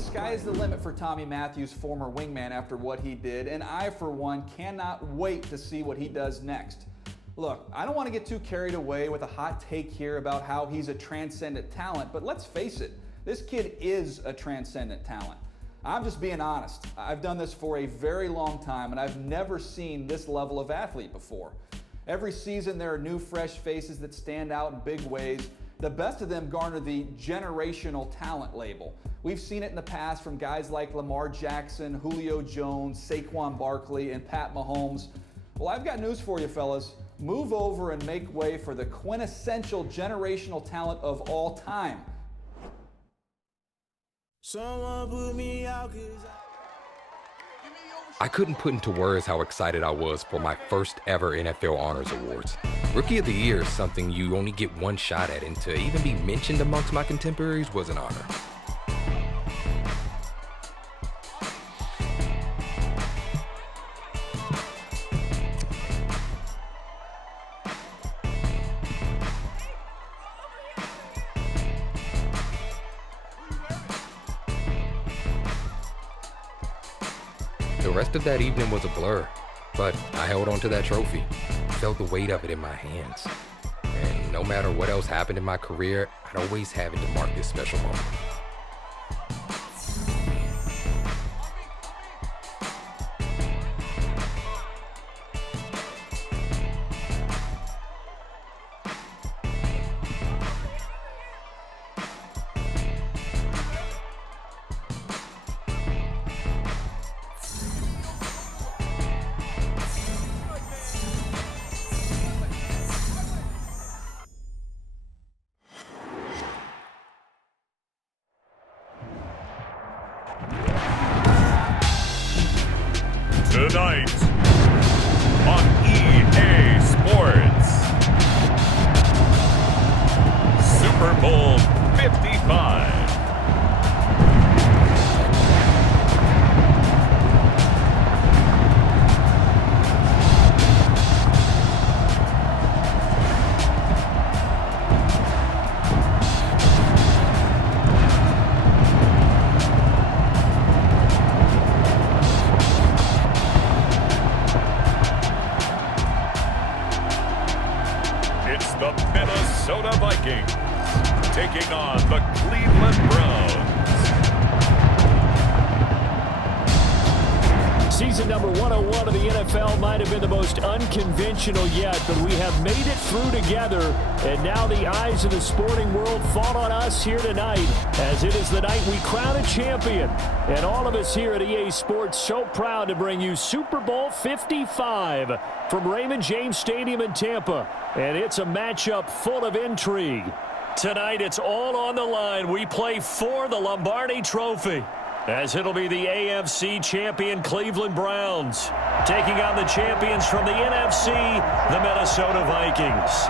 The sky is the limit for Tommy Matthews, former wingman, after what he did, and I, for one, cannot wait to see what he does next. Look, I don't want to get too carried away with a hot take here about how he's a transcendent talent, but let's face it, this kid is a transcendent talent. I'm just being honest. I've done this for a very long time, and I've never seen this level of athlete before. Every season there are new, fresh faces that stand out in big ways. The best of them garner the generational talent label. We've seen it in the past from guys like Lamar Jackson, Julio Jones, Saquon Barkley, and Pat Mahomes. Well, I've got news for you, fellas. Move over and make way for the quintessential generational talent of all time. I couldn't put into words how excited I was for my first ever NFL Honors Awards. Rookie of the Year is something you only get one shot at, and to even be mentioned amongst my contemporaries was an honor. The rest of that evening was a blur, but I held on to that trophy, felt the weight of it in my hands. And no matter what else happened in my career, I'd always have it to mark this special moment. Tonight on EA Sports, Super Bowl 55. It's the Minnesota Vikings taking on the Cleveland Browns. Season number 101 of the NFL might have been the most unconventional yet, but we have made it through together, and now the eyes of the sporting world fall on us here tonight, as it is the night we crown a champion. And all of us here at EA Sports so proud to bring you Super Bowl 55 from Raymond James Stadium in Tampa. And it's a matchup full of intrigue. Tonight, it's all on the line. We play for the Lombardi Trophy, as it'll be the AFC champion Cleveland Browns taking on the champions from the NFC, the Minnesota Vikings.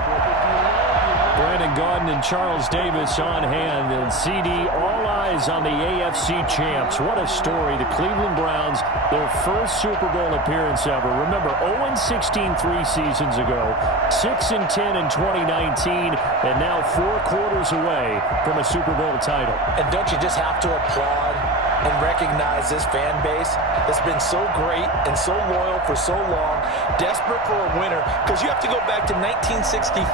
Brandon Gaudin and Charles Davis on hand, and CD, all eyes on the AFC champs. What a story. The Cleveland Browns, their first Super Bowl appearance ever. Remember, 0-16 3 seasons ago, 6-10 in 2019, and now 4 quarters away from a Super Bowl title. And don't you just have to applaud and recognize this fan base that's been so great and so loyal for so long, desperate for a winner, because you have to go back to 1964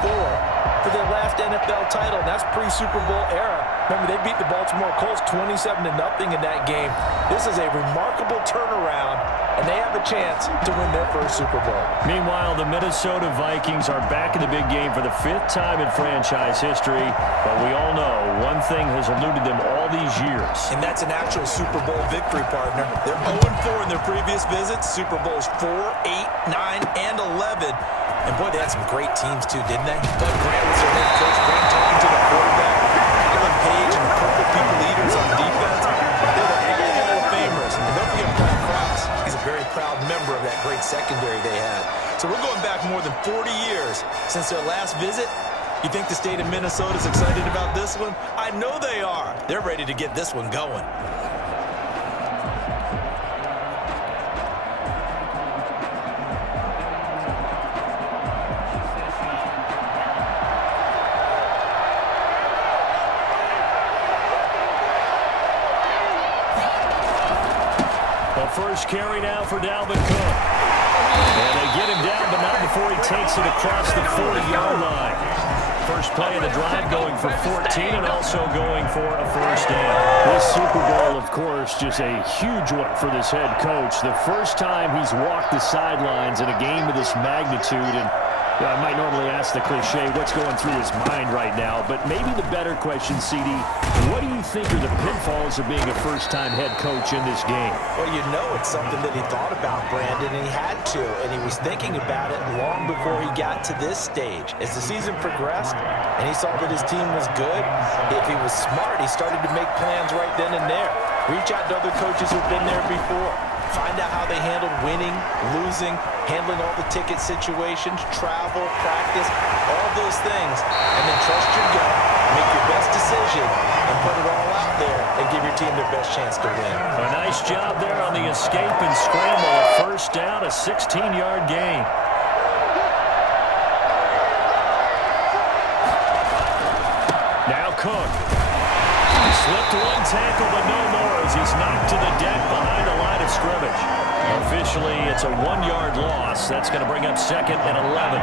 for their last NFL title. That's pre-Super Bowl era. Remember, they beat the Baltimore Colts 27-0 in that game. This is a remarkable turnaround, and they have a chance to win their first Super Bowl. Meanwhile, the Minnesota Vikings are back in the big game for the 5th time in franchise history, but we all know one thing has eluded them all these years. And that's an actual Super Bowl victory, partner. They're 0-4 in their previous visits. Super Bowls 4, 8, 9, and 11. And boy, they had some great teams too, didn't they? But Grant was their head coach. Grant talking to the quarterback. Alan Page and the Purple People Eaters on defense. They're the Hall of Famers. And don't forget Paul Krause. He's a very proud member of that great secondary they had. So we're going back more than 40 years since their last visit. You think the state of Minnesota is excited about this one? I know they are. They're ready to get this one going. first carry now for Dalvin Cook. And they get him down, but not before he takes it across the 40-yard line. First play of the drive going for 14 and also going for a first down. This Super Bowl, of course, just a huge one for this head coach. The first time he's walked the sidelines in a game of this magnitude. And I might normally ask the cliche, what's going through his mind right now? But maybe the better question, CD, what do you think are the pitfalls of being a first-time head coach in this game? Well, you know it's something that he thought about, Brandon, and he had to. And he was thinking about it long before he got to this stage. As the season progressed and he saw that his team was good, if he was smart, he started to make plans right then and there. Reach out to other coaches who've been there before. Find out how they handled winning, losing, handling all the ticket situations, travel, practice, all those things. And then trust your gut, make your best decision, and put it all out there and give your team their best chance to win. A nice job there on the escape and scramble. A first down, a 16-yard gain. Now Cook. Slipped one tackle, but no more as he's knocked to the deck behind the line of scrimmage. Officially, it's a 1-yard loss. That's going to bring up 2nd and 11.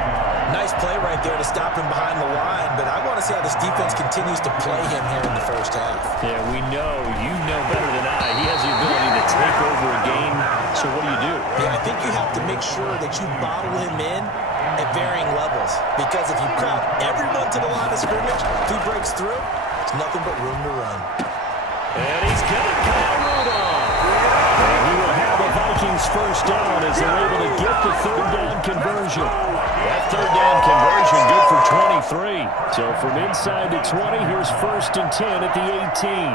Nice play right there to stop him behind the line, but I want to see how this defense continues to play him here in the first half. Yeah, we know. You know better than I. He has the ability to take over a game, so what do? Yeah, I think you have to make sure that you bottle him in at varying levels, because if you crowd everyone to the line of scrimmage, if he breaks through, it's nothing but room to run. And he's got Kyle Rudolph. And he will have the Vikings first down as they're able to get the third down conversion. That third down conversion good for 23. So from inside the 20, here's 1st and 10 at the 18.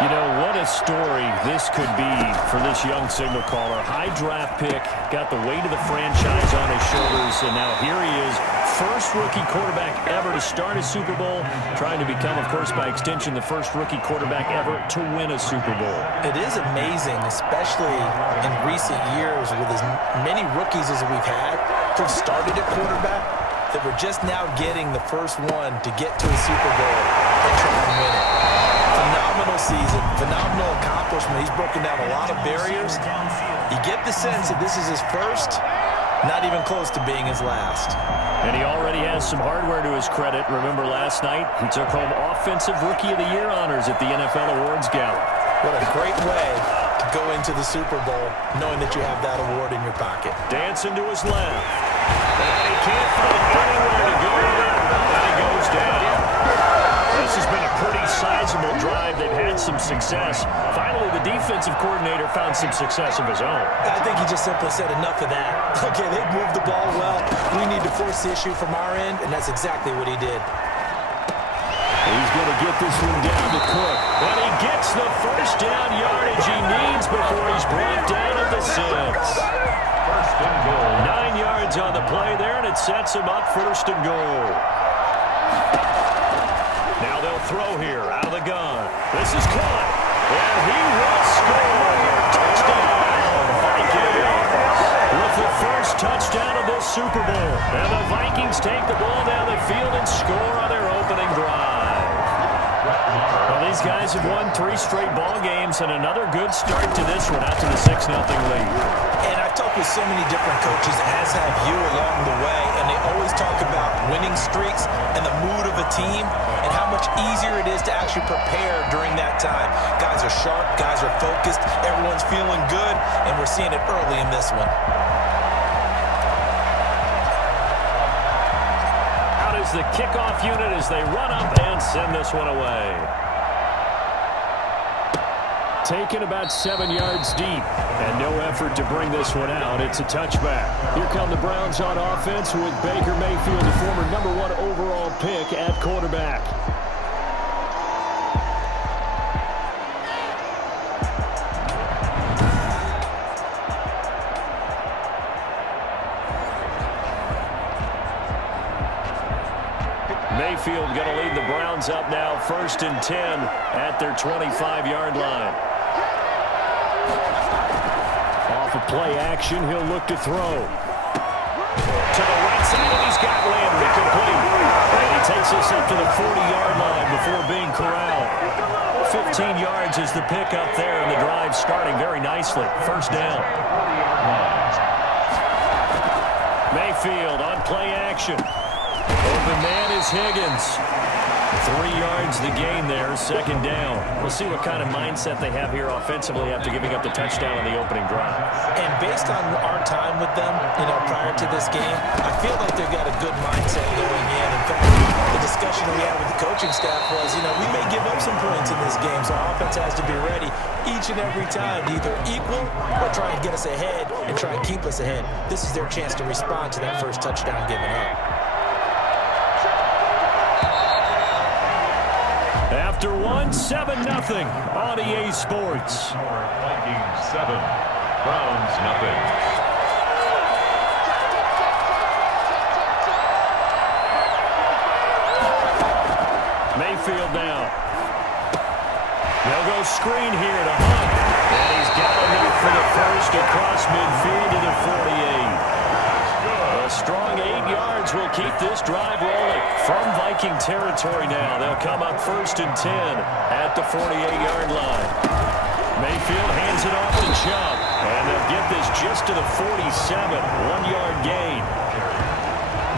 You know, what a story this could be for this young signal caller. High draft pick, got the weight of the franchise on his shoulders, and now here he is, first rookie quarterback ever to start a Super Bowl, trying to become, of course, by extension, the first rookie quarterback ever to win a Super Bowl. It is amazing, especially in recent years with as many rookies as we've had who've started at quarterback, that we're just now getting the first one to get to a Super Bowl and try and win it. Phenomenal season, phenomenal accomplishment. He's broken down a lot of barriers. You get the sense that this is his first, not even close to being his last. And he already has some hardware to his credit. Remember last night, he took home Offensive Rookie of the Year honors at the NFL Awards Gala. What a great way to go into the Super Bowl knowing that you have that award in your pocket. Dancing to his left. And he can't find anywhere to go there. And he goes down. This has been a pretty sizable drive. They've had some success. Finally, the defensive coordinator found some success of his own. I think he just simply said enough of that. Okay, they've moved the ball well. We need to force the issue from our end, and that's exactly what he did. He's going to get this one down to Cook. And he gets the first down yardage he needs before he's brought down at the 6. 9 yards on the play there, and it sets him up 1st and goal. Now they'll throw here out of the gun. This is caught. And he will score. Touchdown, Vikings. With the first touchdown of this Super Bowl. And the Vikings take the ball down the field and score on their opening drive. Well, these guys have won 3 straight ball games, and another good start to this one out to the 6-0 lead. And I've talked with so many different coaches, as have you along the way, and they always talk about winning streaks and the mood of a team and how much easier it is to actually prepare during that time. Guys are sharp, guys are focused, everyone's feeling good, and we're seeing it early in this one. Out is the kickoff unit as they run up and send this one away. Taken about 7 yards deep, and no effort to bring this one out. It's a touchback. Here come the Browns on offense with Baker Mayfield, the former #1 overall pick at quarterback. Mayfield going to lead the Browns up now, 1st and 10 at their 25-yard line. Off of play action, he'll look to throw. To the right side, and he's got Landry complete. And he takes us up to the 40-yard line before being corralled. 15 14 yards is the pickup there, and the drive starting very nicely. First down. Mayfield on play action. Open man is Higgins. 3 yards the gain there, second down. We'll see what kind of mindset they have here offensively after giving up the touchdown on the opening drive. And based on our time with them, prior to this game, I feel like they've got a good mindset going in. In fact, the discussion that we had with the coaching staff was, we may give up some points in this game, so our offense has to be ready each and every time to either equal or try and get us ahead and try and keep us ahead. This is their chance to respond to that first touchdown given up. After 7-0 on EA Sports. Vikings 7, Browns nothing. Mayfield now. They'll go screen here to Hunt. And he's got enough for the first across midfield to the 48. A strong 8 yards will keep this drive rolling. From Viking territory now, they'll come up 1st and 10 at the 48-yard line. Mayfield hands it off to Chubb, and they'll get this just to the 47, 1-yard gain.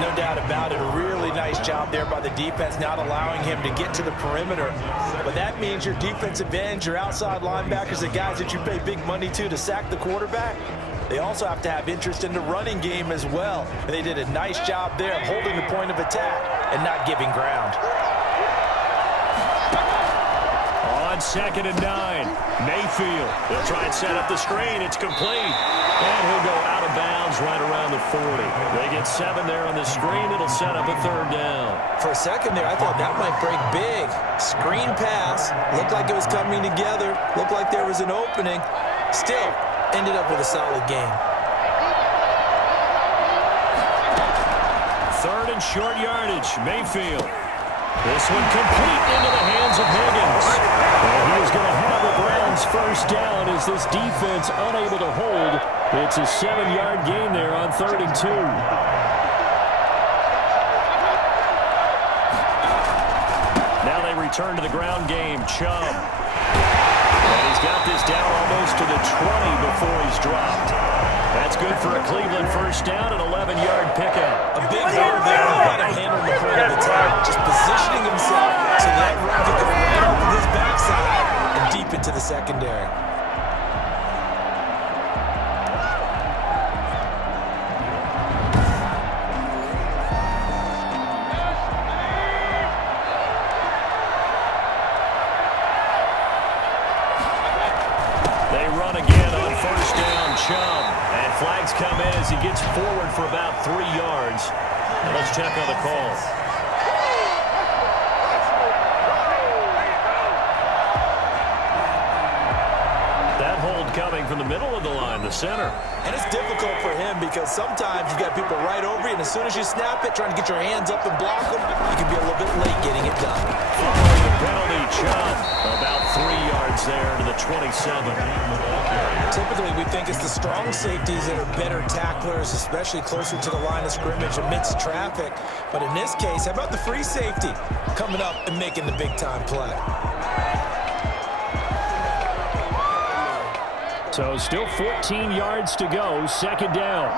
No doubt about it. A really nice job there by the defense, not allowing him to get to the perimeter. But that means your defensive ends, your outside linebackers, the guys that you pay big money to sack the quarterback, they also have to have interest in the running game as well. And they did a nice job there of holding the point of attack and not giving ground. On 2nd and 9, Mayfield. They'll try and set up the screen. It's complete. And he'll go out of bounds right around the 40. They get 7 there on the screen. It'll set up a 3rd down. For a second there, I thought that might break big. Screen pass. Looked like it was coming together. Looked like there was an opening. Still, ended up with a solid game. 3rd and short yardage, Mayfield. This one complete into the hands of Higgins. And he is going to have a Browns first down as this defense unable to hold. It's a 7-yard gain there on 3rd and 2. Now they return to the ground game. Chubb. And he's got this down almost to the 20 before he's dropped. That's good for a Cleveland first down, an 11-yard pickup. A big hole there. He's got to handle the point of attack. Just positioning himself so that run could go right off of his backside and deep into the secondary. Flags come in as he gets forward for about 3 yards. And let's check on the call. That hold coming from the middle of the line, the center. And it's difficult for him because sometimes you've got people right over you, and as soon as you snap it, trying to get your hands up and block them, you can be a little bit late getting it done. Following the penalty, Chubb about 3 yards there to the 27. Typically, we think it's the strong safeties that are better tacklers, especially closer to the line of scrimmage amidst traffic. But in this case, how about the free safety coming up and making the big-time play? So still 14 yards to go, 2nd down.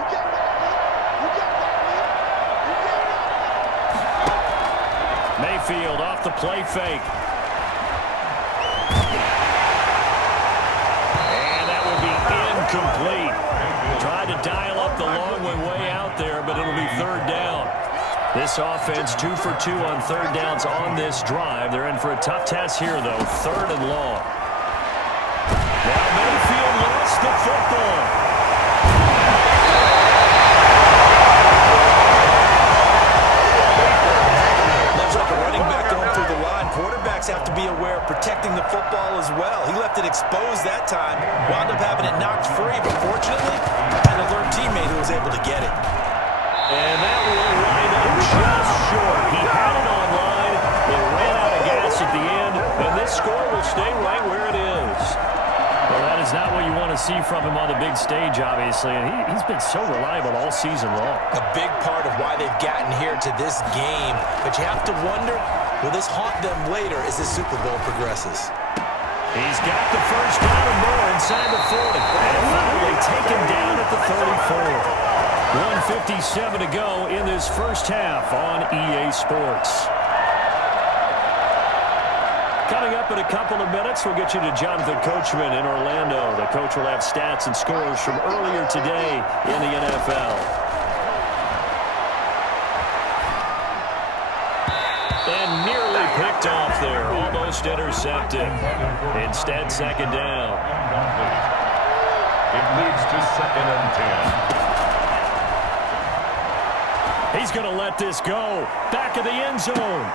Mayfield off the play fake. Complete. Tried to dial up the long one way out there, but it'll be 3rd down. This offense 2 for 2 on 3rd downs on this drive. They're in for a tough test here, though. 3rd and long. Now Mayfield lost the football. Much like a running back going through the line, quarterbacks have to be aware of protecting the football as well. He left it exposed that time, wound up having it knocked free, but fortunately, had an alert teammate who was able to get it. And that will wind up just short. He had it on line. They ran out of gas at the end, and this score will stay right where it is. Well, that is not what you want to see from him on the big stage, obviously, and he's been so reliable all season long. A big part of why they've gotten here to this game, but you have to wonder, will this haunt them later as the Super Bowl progresses? He's got the first down and more inside the 40. And finally taken down at the 34. 1:57 to go in this first half on EA Sports. Coming up in a couple of minutes, we'll get you to Jonathan Coachman in Orlando. The coach will have stats and scores from earlier today in the NFL. And nearly picked off there, almost intercepted. Instead, second down. It leads to 2nd and 10. He's going to let this go. Back of the end zone.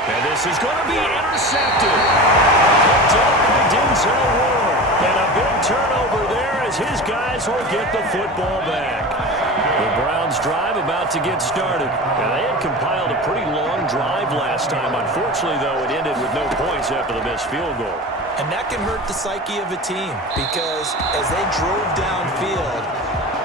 And this is going to be intercepted. Picked up by Denzel Ward. And a big turnover there as his guys will get the football back. The Browns drive about to get started. And they had compiled a pretty long drive last time. Unfortunately, though, it ended with no points after the missed field goal. And that can hurt the psyche of a team because as they drove downfield,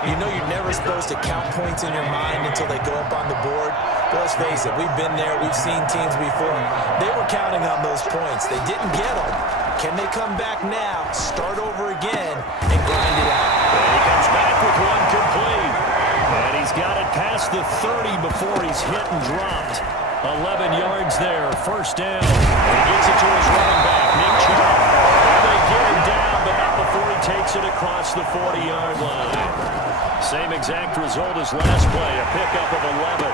you know you're never supposed to count points in your mind until they go up on the board. But let's face it, we've been there. We've seen teams before. They were counting on those points. They didn't get them. Can they come back now, start over again, and grind it out? And he comes back with one complete. And he's got it past the 30 before he's hit and dropped. 11 yards there, first down. And he gets it to his running back, Nick Chubb. And they get him down, but not before he takes it across the 40-yard line. Same exact result as last play, a pickup of 11.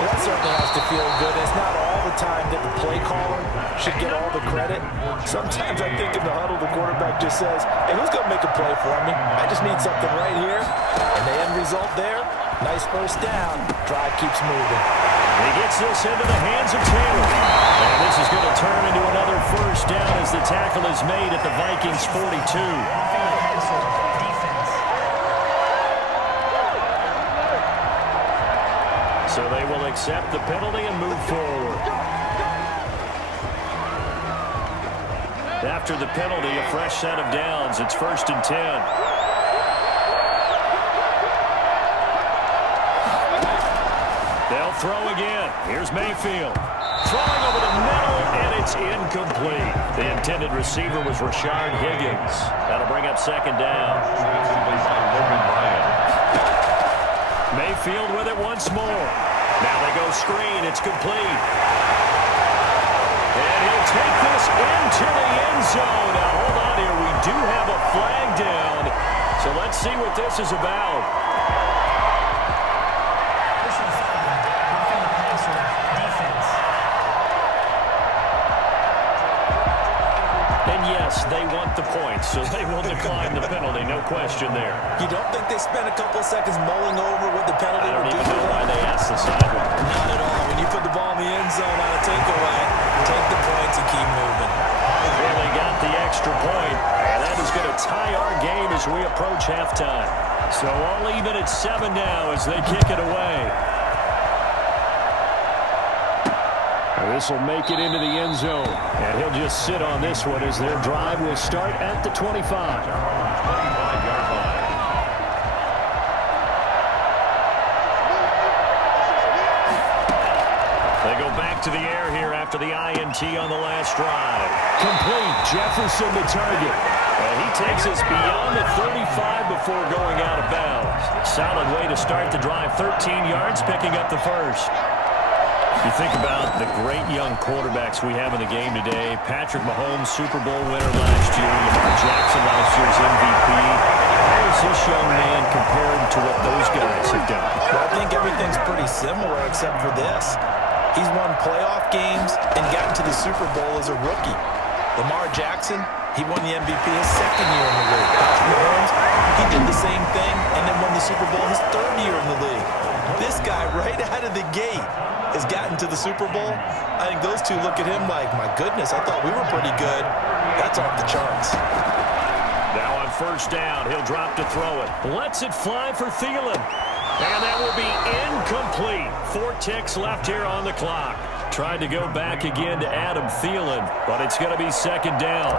Well, that certainly has to feel good. It's not all the time that the play caller should get all the credit. Sometimes I think in the huddle, the quarterback just says, hey, who's going to make a play for me? I just need something right here. And the end result there, nice first down. Drive keeps moving. He gets this into the hands of Taylor. And this is going to turn into another first down as the tackle is made at the Vikings' 42. So they will accept the penalty and move forward. After the penalty, a fresh set of downs. It's 1st and 10. They'll throw again. Here's Mayfield. Throwing over the middle, and it's incomplete. The intended receiver was Rashard Higgins. That'll bring up second down. Mayfield with it once more. Now they go screen. It's complete. And he'll take this into the end zone. Now, hold on here. We do have a flag down. So let's see what this is about. Yes, they want the points, so they will decline the penalty, no question there. You don't think they spent a couple seconds mulling over what the penalty would do? I don't even know why they asked the sideline. Not at all. When you put the ball in the end zone on a takeaway, take the points and keep moving. Well, they got the extra point, and that is going to tie our game as we approach halftime. So all even at 7 now as they kick it away. This will make it into the end zone, and he'll just sit on this one as their drive will start at the 25. They go back to the air here after the INT on the last drive. Complete, Jefferson the target. And he takes us beyond the 35 before going out of bounds. Solid way to start the drive, 13 yards, picking up the first. You think about the great young quarterbacks we have in the game today. Patrick Mahomes, Super Bowl winner last year. Lamar Jackson, last year's MVP. How is this young man compared to what those guys have done? Well, I think everything's pretty similar except for this. He's won playoff games and gotten to the Super Bowl as a rookie. Lamar Jackson, he won the MVP his second year in the league. Patrick Mahomes, he did the same thing and then won the Super Bowl his third year in the league. This guy, right out of the gate, has gotten to the Super Bowl. I think those two look at him like, my goodness, I thought we were pretty good. That's off the charts. Now on first down, he'll drop to throw it. Lets it fly for Thielen. And that will be incomplete. 4 ticks left here on the clock. Tried to go back again to Adam Thielen, but it's going to be second down.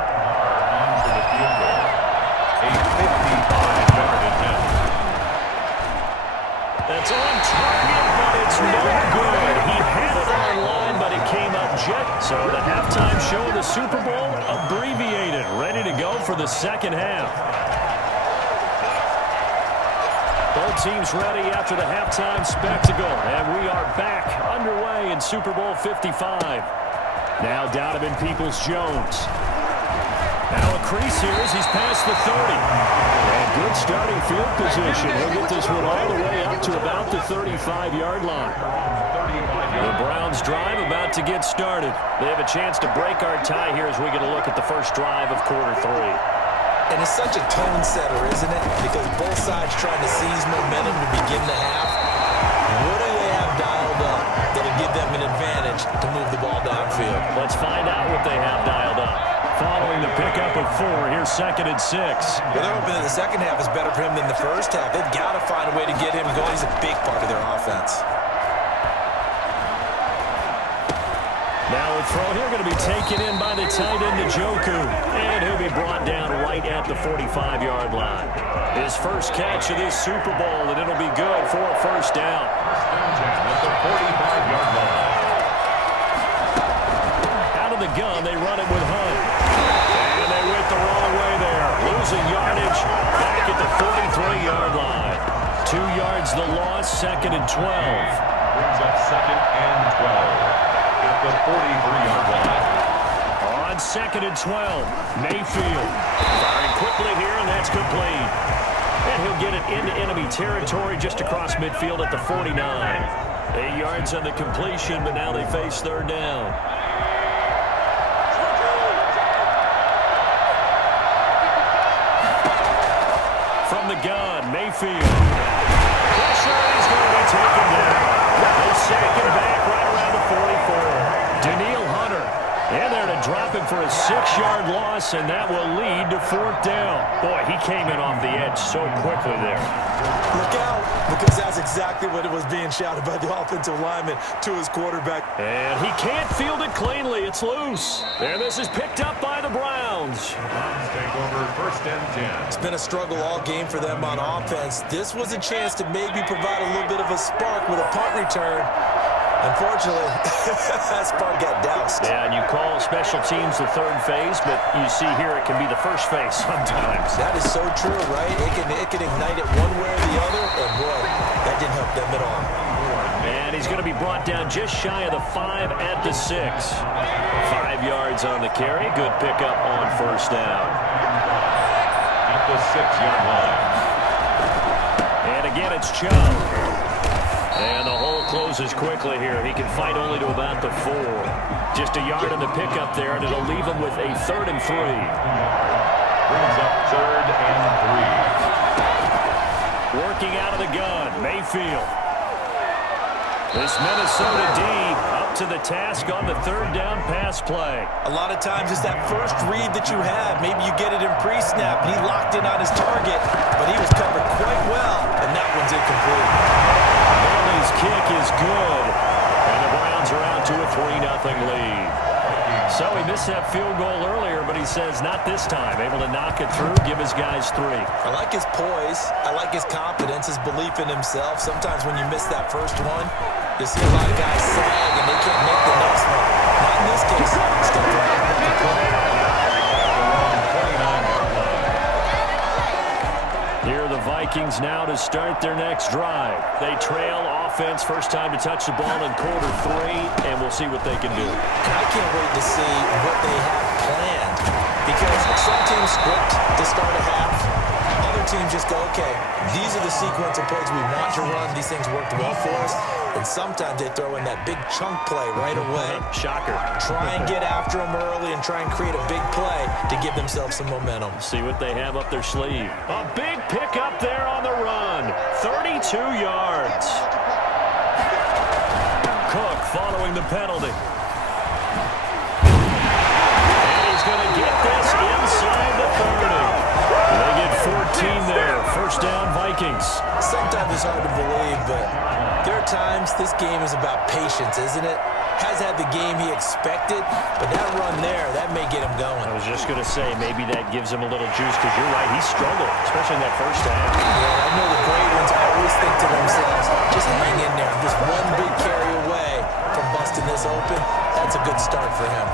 That's on target, but it's no good. He had it on line, but it came up just So the halftime show of the Super Bowl abbreviated, ready to go for the second half. Both teams ready after the halftime spectacle, and we are back underway in Super Bowl 55. Now Donovan Peoples-Jones. Now a crease here as he's past the 30. And good starting field position. He'll get this one all the way up to about the 35-yard line. The Browns drive about to get started. They have a chance to break our tie here as we get a look at the first drive of quarter 3. And it's such a tone setter, isn't it? Because both sides trying to seize momentum to begin the half. What do they have dialed up that'll give them an advantage to move the ball downfield? Let's find out what they have dialed up. Following the pickup of 4, here's 2nd and 6. Well, they're hoping that the second half is better for him than the first half. They've got to find a way to get him going. He's a big part of their offense. Now a throw here going to be taken in by the tight end, Njoku. And he'll be brought down right at the 45-yard line. His first catch of this Super Bowl, and it'll be good for a first down. At the 45-yard line. Out of the gun, they run it with Hunt. And they went the wrong way there. Losing yardage back at the 43-yard line. 2 yards the loss, 2nd and 12. Brings up 2nd and 12. At the 43-yard line. On 2nd and 12, Mayfield firing quickly here, and that's complete. And he'll get it into enemy territory just across midfield at the 49. 8 yards on the completion, but now they face 3rd down. From the gun, Mayfield. Pressure is going to be taken down. They sack him back right around the 44. Daniil Hunter in there to drop him for a 6-yard loss, and that will lead to 4th down. Boy, he came in off the edge so quickly there. Look out, because that's exactly what it was being shouted by the offensive lineman to his quarterback. And he can't field it cleanly. It's loose. And this is picked up by the Browns. Browns take over 1st and 10. It's been a struggle all game for them on offense. This was a chance to maybe provide a little bit of a spark with a punt return. Unfortunately, that spark got doused. Yeah, and you call special teams the 3rd phase, but you see here it can be the 1st phase sometimes. That is so true, right? It can ignite it one way or the other, and boy, that didn't help them at all. And he's going to be brought down just shy of the 5 at the 6. 5 yards on the carry. Good pickup on 1st down. At the 6-yard line. And again, it's Chubb. And the hole closes quickly here. He can fight only to about the 4. Just a yard on the pickup there, and it'll leave him with a 3rd and 3. Brings up 3rd and 3. Working out of the gun, Mayfield. This Minnesota D up to the task on the 3rd down pass play. A lot of times it's that first read that you have. Maybe you get it in pre-snap, and he locked in on his target, but he was covered quite well, and that one's incomplete. Bailey's kick is good, and the Browns are out to a 3-0 lead. So he missed that field goal earlier, but he says not this time. Able to knock it through, give his guys 3. I like his poise. I like his confidence, his belief in himself. Sometimes when you miss that first one, you see a lot of guys sag, and they can't make the next one. Not in this case. Step right up the play. Here are the Vikings now to start their next drive. They trail offense, first time to touch the ball in quarter 3, and we'll see what they can do. And I can't wait to see what they have planned, because some teams script to start a half. Other teams just go, okay, these are the sequence of plays we want to run. These things worked well for us. And sometimes they throw in that big chunk play right away. Shocker. Try and get after them early and try and create a big play to give themselves some momentum. See what they have up their sleeve. A big pickup there on the run. 32 yards. Cook following the penalty. And he's going to get this inside the 30. They get 14 there. First down, Vikings. Sometimes it's hard to believe, but there are times this game is about patience, isn't it? Has had the game he expected, but that run there, that may get him going. I was just going to say, maybe that gives him a little juice, because you're right, he struggled, especially in that first half. Yeah, I know the great ones always think to themselves, just hang in there. Just one big carry away from busting this open. That's a good start for him.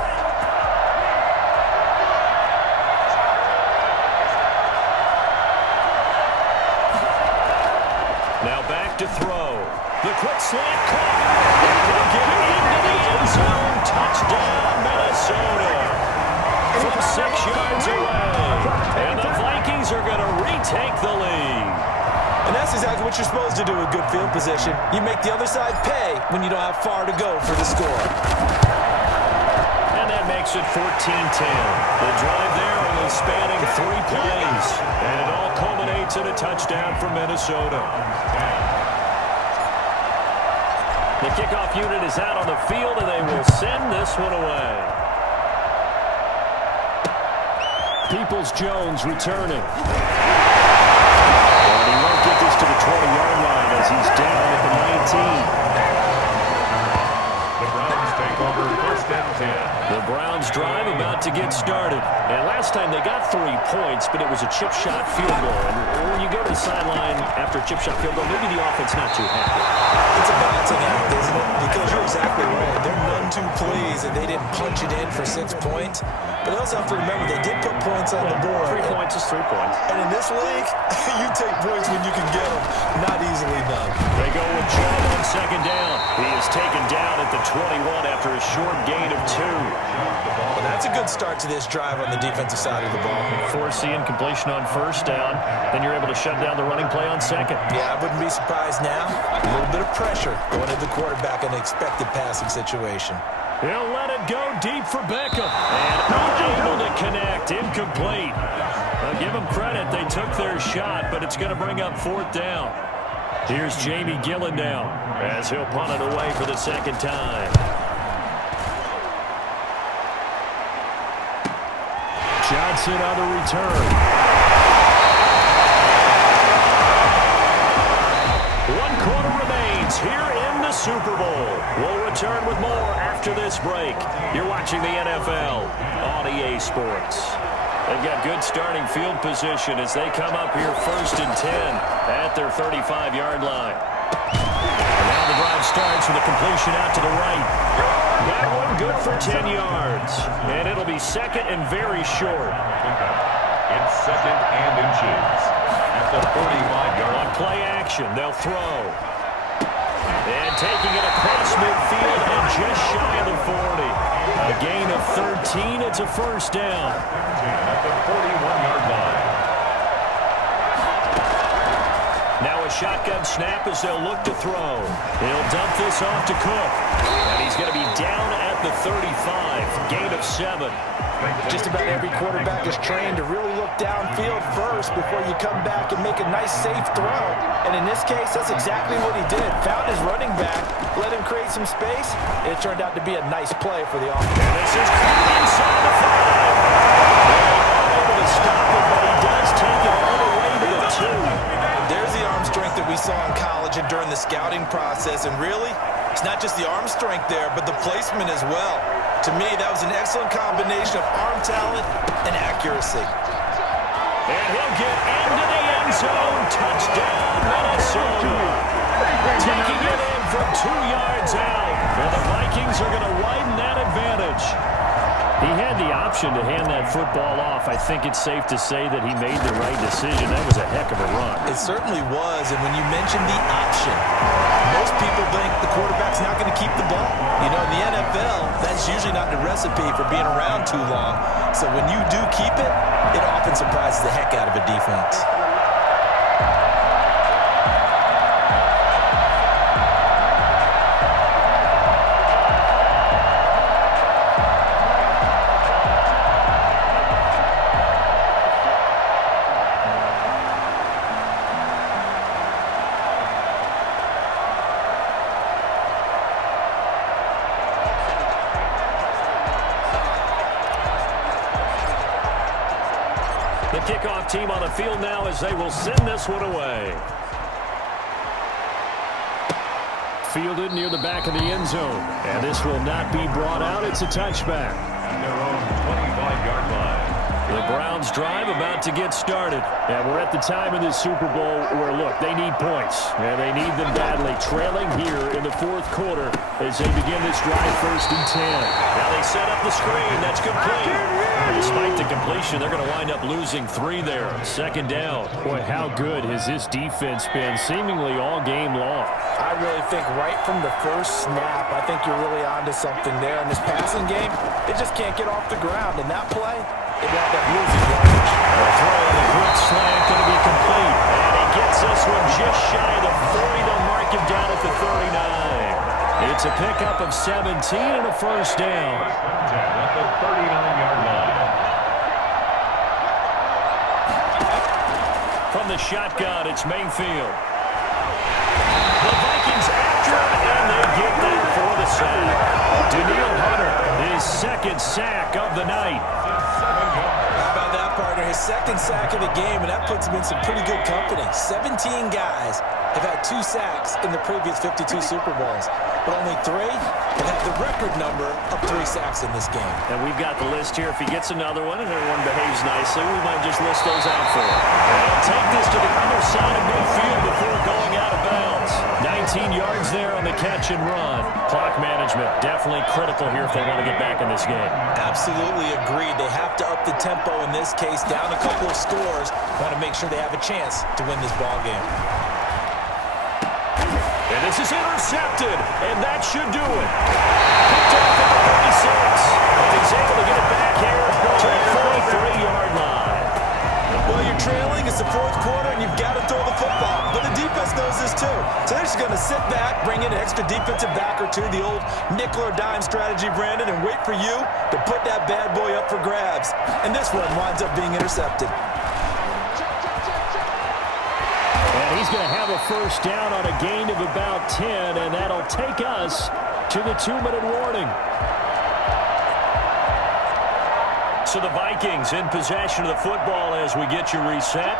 Now back to throw. The quick slant caught. He'll get into the end zone. Touchdown, Minnesota. From 6 yards away. And the Vikings are going to retake the lead. And that's exactly what you're supposed to do with good field position. You make the other side pay when you don't have far to go for the score. And that makes it 14-10. The drive there only spanning 3 plays. And it all culminates in a touchdown for Minnesota. The kickoff unit is out on the field, and they will send this one away. Peoples-Jones returning. And he won't get this to the 20-yard line as he's down at the 19. The Browns take over 1st and 10. The Browns drive about to get started. And last time they got 3 points, but it was a chip shot field goal. And when you go to the sideline after a chip shot field goal, maybe the offense not too happy. It's a balancing act, isn't it? Because you're exactly right. They're none too pleased that they didn't punch it in for 6 points. But you also have to remember they did put points on the board. 3 points is 3 points. And in this league, you take points when you can get them. Not easily done. They go with Chubb on 2nd down. He is taken down at the 21 after a short gain of 2. Well, that's a good start to this drive on the defensive side of the ball. Force the incompletion on 1st down. Then you're able to shut down the running play on 2nd. Yeah, I wouldn't be surprised now. A little bit of pressure going at the quarterback in an expected passing situation. He'll let it go deep for Beckham. And unable to connect. Incomplete. I'll give them credit. They took their shot, but it's going to bring up 4th down. Here's Jamie Gillen now as he'll punt it away for the 2nd time. Johnson on the return. 1 quarter remains here in the Super Bowl. We'll return with more after this break. You're watching the NFL on EA Sports. They've got good starting field position as they come up here 1st and 10 at their 35-yard line. And now the drive starts with a completion out to the right. That one good for 10 yards. And it'll be 2nd and very short. It's 2nd and inches. At the 45-yard line. On play action, they'll throw. And taking it across midfield and just shy of the 40. A gain of 13. It's a 1st down. At the 41-yard line. Now a shotgun snap as they'll look to throw. He'll dump this off to Cook. And he's going to be down at the 35. Gain of 7. Just about every quarterback is trained to really look downfield first before you come back and make a nice, safe throw. And in this case, that's exactly what he did. Found his running back, let him create some space. It turned out to be a nice play for the offense. And this is inside the 5. They're able to stop it, but he does take it all the way to the 2. There's the arm strength that we saw in college and during the scouting process. And really, it's not just the arm strength there, but the placement as well. To me, that was an excellent combination of arm talent and accuracy. And he'll get into the end zone. Touchdown, Minnesota. Taking it in from 2 yards out. And the Vikings are going to widen that advantage. He had the option to hand that football off. I think it's safe to say that he made the right decision. That was a heck of a run. It certainly was. And when you mention the option, most people think the quarterback's not going to keep the ball. You know, in the NFL, that's usually not the recipe for being around too long. So when you do keep it, it often surprises the heck out of a defense. The kickoff team on the field now as they will send this one away. Fielded near the back of the end zone. And this will not be brought out. It's a touchback. At their own 25-yard line. The Browns Browns drive about to get started. And we're at the time in this Super Bowl where, look, they need points. And they need them badly. Trailing here in the fourth quarter as they begin this drive, 1st and 10. Now they set up the screen. That's complete. Despite the completion, they're going to wind up losing 3 there. 2nd down. Boy, how good has this defense been seemingly all game long? I really think right from the first snap, I think you're really onto something there. In this passing game, it just can't get off the ground. In that play, it wound up losing yardage. The throw on the quick slant going to be complete. And he gets this one just shy of the 40. They'll mark him down at the 39. It's a pickup of 17 and a 1st down. At the 39-yard line. From the shotgun, it's Mayfield. The Vikings after him, and they get that for the sack. Daniil Hunter, his 2nd sack of the night. How about that, partner? His 2nd sack of the game, and that puts him in some pretty good company. 17 guys have had 2 sacks in the previous 52 Super Bowls, but only 3 have had the record number of 3 sacks in this game. And we've got the list here. If he gets another one and everyone behaves nicely, we might just list those out for him. And he'll take this to the other side of midfield before going out of bounds. 19 yards there on the catch and run. Clock management definitely critical here if they want to get back in this game. Absolutely agreed. They have to up the tempo in this case, down a couple of scores. Want to make sure they have a chance to win this ball game. And this is intercepted, and that should do it. Picked off at the 36, and he's able to get it back here to the 43-yard line. Well, you're trailing. It's the 4th quarter, and you've got to throw the football. But the defense knows this, too. So they're just going to sit back, bring in an extra defensive back or 2, the old nickel or dime strategy, Brandon, and wait for you to put that bad boy up for grabs. And this one winds up being intercepted. And he's going to have a 1st down on a gain of about 10, and that'll take us to the 2-minute warning. So the Vikings in possession of the football as we get you reset.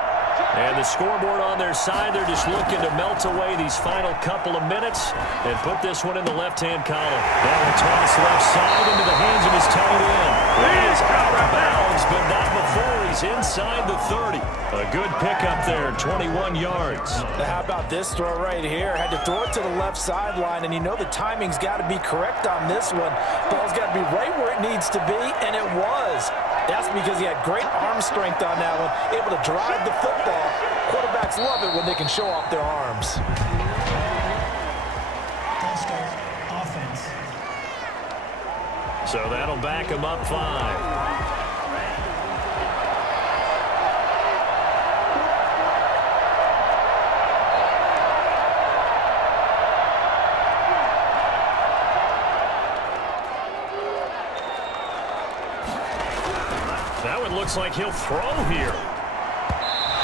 And the scoreboard on their side, they're just looking to melt away these final couple of minutes and put this one in the left-hand column. That will toss left side into the hands of his tight end. He is out of bounds, but not before he's inside the 30. A good pickup there, 21 yards. Now, how about this throw right here? Had to throw it to the left sideline, and you know the timing's got to be correct on this one. Ball's got to be right where it needs to be, and it was. That's because he had great arm strength on that one, able to drive the football. Quarterbacks love it when they can show off their arms. Offense. So that'll back him up 5. That one looks like he'll throw here.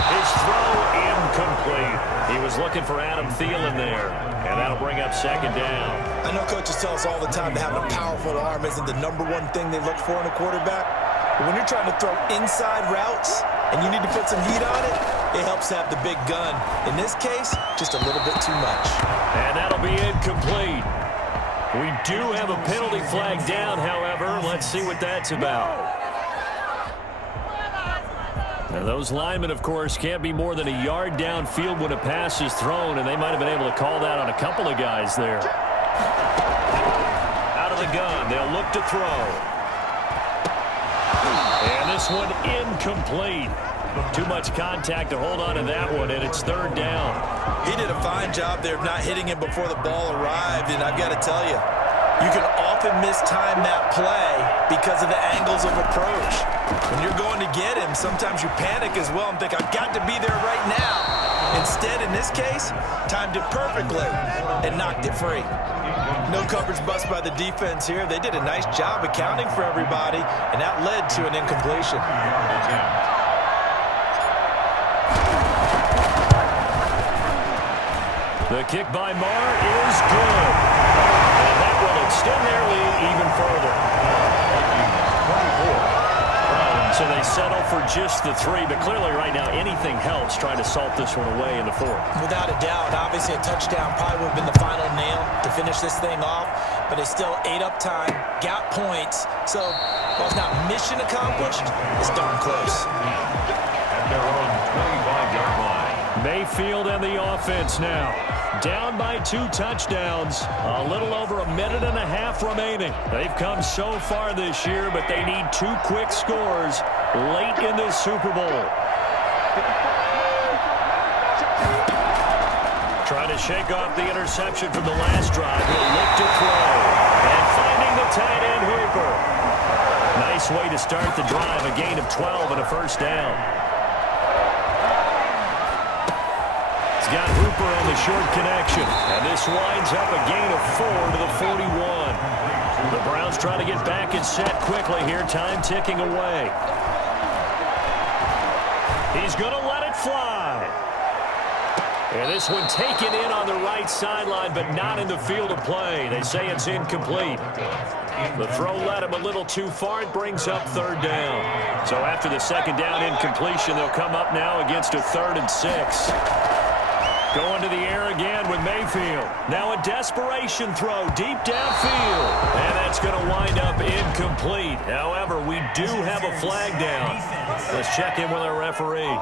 His throw incomplete. He was looking for Adam Thielen there, and that'll bring up 2nd down. I know coaches tell us all the time that having a powerful arm isn't the #1 thing they look for in a quarterback. But when you're trying to throw inside routes and you need to put some heat on it, it helps to have the big gun. In this case, just a little bit too much. And that'll be incomplete. We do have a penalty flag down, however. Let's see what that's about. Now, those linemen, of course, can't be more than a yard downfield when a pass is thrown, and they might have been able to call that on a couple of guys there. Out of the gun, they'll look to throw. And this one incomplete. Too much contact to hold on to that one, and it's 3rd down. He did a fine job there of not hitting him before the ball arrived, and I've got to tell you, you can often mistime that play because of the angles of approach. When you're going to get him, sometimes you panic as well and think, I've got to be there right now. Instead, in this case, timed it perfectly and knocked it free. No coverage bust by the defense here. They did a nice job accounting for everybody, and that led to an incompletion. The kick by Marr is good. And that will extend their lead even further. So they settle for just the 3, but clearly right now anything helps trying to salt this one away in the 4th. Without a doubt, obviously a touchdown probably would have been the final nail to finish this thing off, but it's still ate up time, got points, so while it's not mission accomplished, it's darn close. At their own 25-yard line. Mayfield and the offense now. Down by 2 touchdowns. A little over a minute and a half remaining. They've come so far this year, but they need 2 quick scores late in this Super Bowl. Trying to shake off the interception from the last drive. He'll look to throw. And finding the tight end, Hooper. Nice way to start the drive. A gain of 12 and a first down. He's got Hooper on the short connection. And this winds up a gain of 4 to the 41. The Browns trying to get back and set quickly here. Time ticking away. He's going to let it fly. And this one taken in on the right sideline, but not in the field of play. They say it's incomplete. The throw led him a little too far. It brings up 3rd down. So after the 2nd down incompletion, they'll come up now against a 3rd and 6. Going to the air again with Mayfield. Now a desperation throw deep downfield. And that's going to wind up incomplete. However, we do have a flag down. Let's check in with our referee.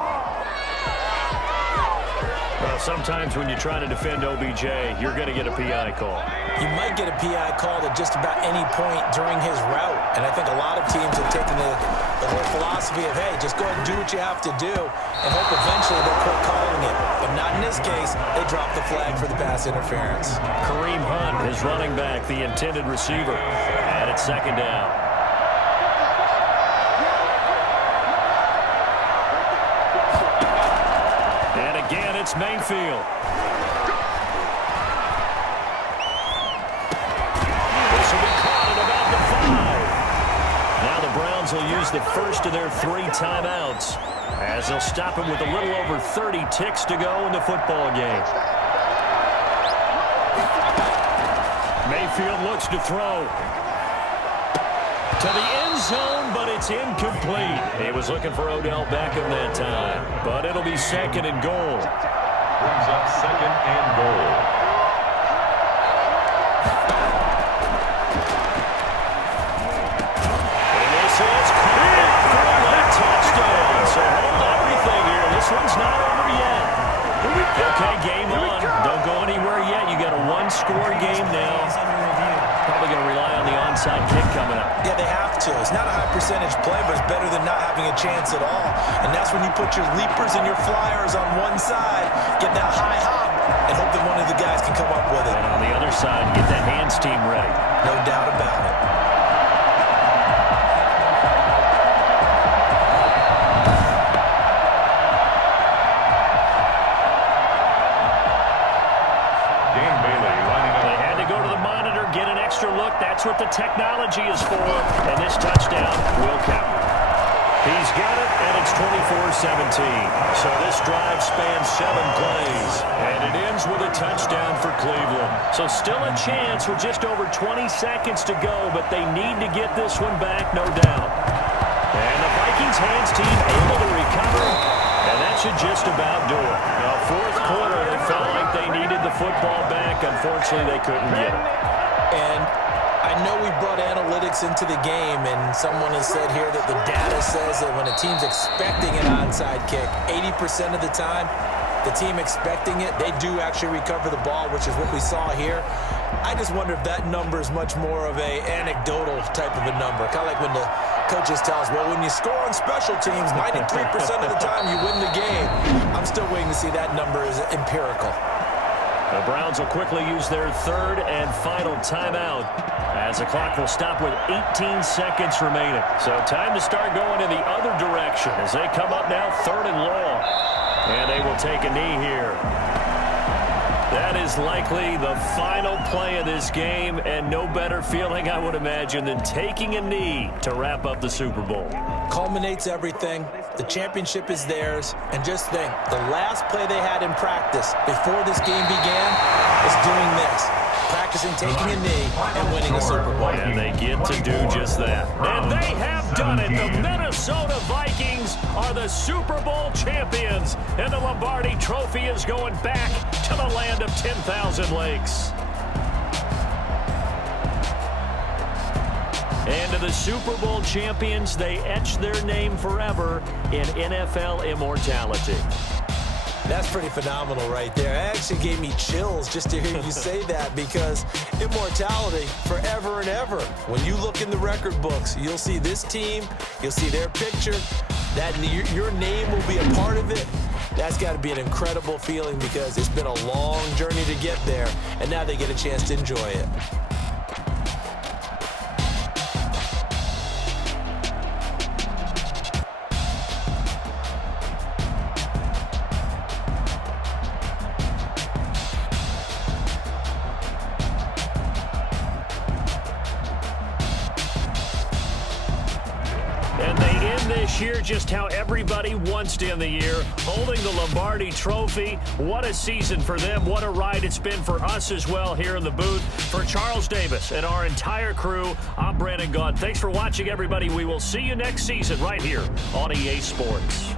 Well, sometimes when you're trying to defend OBJ, you're going to get a PI call. You might get a PI call at just about any point during his route. And I think a lot of teams have taken the whole philosophy of, hey, just go ahead and do what you have to do and hope eventually they'll quit calling it. But not in this case. They dropped the flag for the pass interference. Kareem Hunt is running back, the intended receiver. And it's 2nd down. Again, it's Mayfield. This will be caught at about the 5. Now the Browns will use the first of their 3 timeouts as they'll stop him with a little over 30 ticks to go in the football game. Mayfield looks to throw. To the end zone, but it's incomplete. He was looking for Odell Beckham that time, but it'll be 2nd and goal. Brings up 2nd and goal. And this is clear for a touchdown. So hold everything here. This one's not over yet. Okay, game on. Don't go anywhere yet. You got a 1-score game now. Probably going to rely on the onside kick coming up. Yeah, they have to. It's not a high percentage play, but it's better than not having a chance at all. And that's when you put your leapers and your flyers on one side, get that high hop, and hope that one of the guys can come up with it. And on the other side, get that hands team ready. No doubt about it. Look, that's what the technology is for, and this touchdown will count. He's got it, and it's 24-17. So this drive spans 7 plays, and it ends with a touchdown for Cleveland. So still a chance with just over 20 seconds to go, but they need to get this one back, no doubt. And the Vikings hands team able to recover, and that should just about do it. Now, 4th quarter, they felt like they needed the football back. Unfortunately, they couldn't get it. And I know we brought analytics into the game, and someone has said here that the data says that when a team's expecting an onside kick, 80% of the time, the team expecting it, they do actually recover the ball, which is what we saw here. I just wonder if that number is much more of a anecdotal type of a number. Kind of like when the coaches tell us, well, when you score on special teams, 93% of the time you win the game. I'm still waiting to see that number is empirical. The Browns will quickly use their 3rd and final timeout as the clock will stop with 18 seconds remaining. So time to start going in the other direction as they come up now 3rd and long. And they will take a knee here. That is likely the final play of this game, and no better feeling, I would imagine, than taking a knee to wrap up the Super Bowl. Culminates everything. The championship is theirs. And just think, the last play they had in practice before this game began was doing this. Practicing taking a knee and winning a Super Bowl. And they get to do just that. And they have done it. The Minnesota Minnesota Vikings are the Super Bowl champions, and the Lombardi Trophy is going back to the land of 10,000 lakes. And to the Super Bowl champions, they etch their name forever in NFL immortality. That's pretty phenomenal right there. It actually gave me chills just to hear you say that, because immortality forever and ever. When you look in the record books, you'll see this team, you'll see their picture, that your name will be a part of it. That's got to be an incredible feeling, because it's been a long journey to get there, and now they get a chance to enjoy it. Year just how everybody wants to end the year, holding the Lombardi Trophy. What a season for them. What a ride it's been for us as well here in the booth. For Charles Davis and our entire crew, I'm Brandon Gaudin. Thanks for watching, everybody. We will see you next season right here on EA Sports.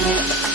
Yeah.